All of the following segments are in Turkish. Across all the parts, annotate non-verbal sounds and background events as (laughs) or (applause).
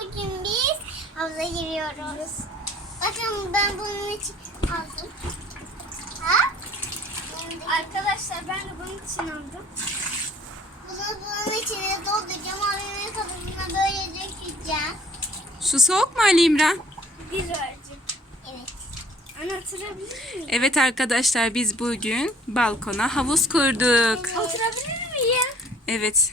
Bugün biz havuza giriyoruz. Bakın ben bunun için aldım. Ha? Arkadaşlar ben de bunun için aldım. Bunu bunun içine dolduracağım. Abimin kabuğuna böyle dökeceğim. Su soğuk mu Ali İmran? Evet. evet arkadaşlar biz bugün balkona havuz kurduk. Oturabilir miyim? Evet.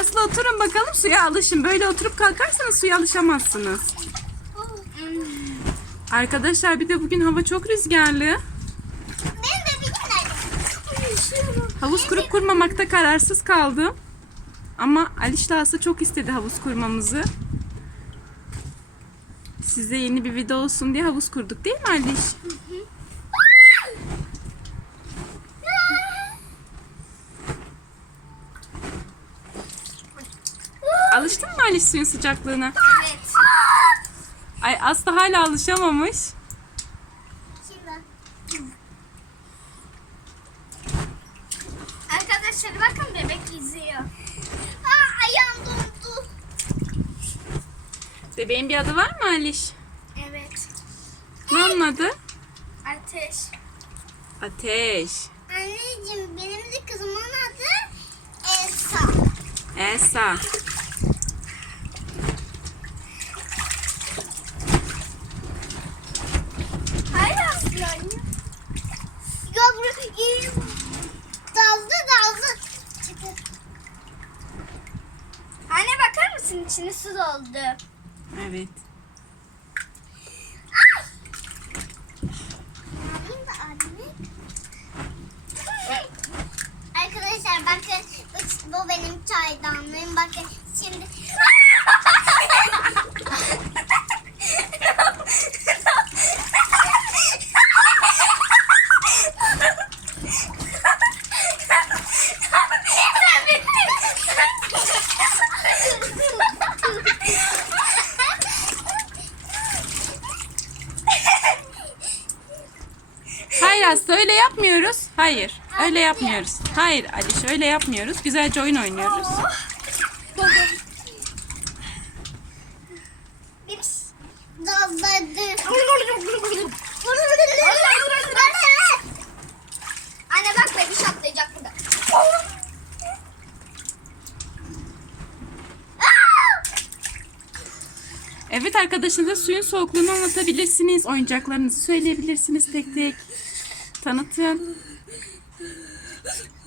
Aslı oturun bakalım suya alışın. Böyle oturup kalkarsanız suya alışamazsınız. Arkadaşlar bir de bugün hava çok rüzgarlı. havuz kurup kurmamakta kararsız kaldım. Ama Aliş daha Aslı çok istedi havuz kurmamızı. Size yeni bir video olsun diye havuz kurduk değil mi Aliş? Alıştın mı Aliş suyun sıcaklığına? Evet. Ay Aslı hala alışamamış. Arkadaşlar bakın bebek izliyor. Aa, dondu. Bebeğin bir adı var mı Aliş? Evet. Ne evet. Hey. onun adı? Ateş. Ateş. Anneciğim benim de kızımın adı Elsa. Elsa. Annesini su doldu. Evet. Ay! Arkadaşlar bakın bu benim çaydanlığım. Bakın şimdi... (laughs) Yes, öyle yapmıyoruz. Hayır, öyle yapmıyoruz. Hayır, Ali, öyle yapmıyoruz. Güzelce oyun oynuyoruz. Evet arkadaşınıza suyun soğukluğunu anlatabilirsiniz. Oyuncaklarınızı söyleyebilirsiniz tek tek. Tanıtın.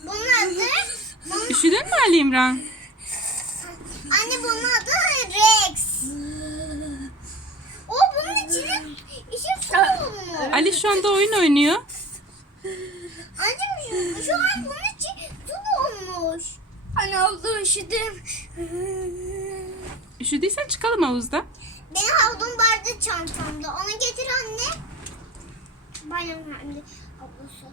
Bunun adı... Üşüdün bana... mü Ali İmran? Anne, anne bunun adı Rex. O bunun içine işe su Ali şu anda oyun oynuyor. (laughs) anne şu an bunun için su olmuş. Anne oldu üşüdüm. Üşüdüysen çıkalım havuzda. Benim havuzum vardı çantamda. Onu getir anne. aku bayan anne babası.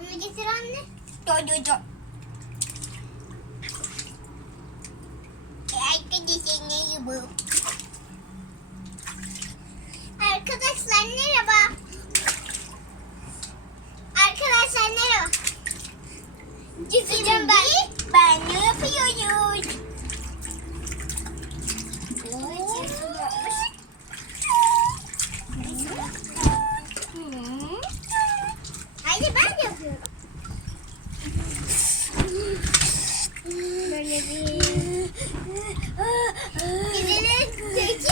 Onu Jo jo Do do do. Arkadaşlar ibu? bu? Arkadaşlar neyi bu? Gidelim. (laughs) Çekil. (laughs) (laughs) (laughs)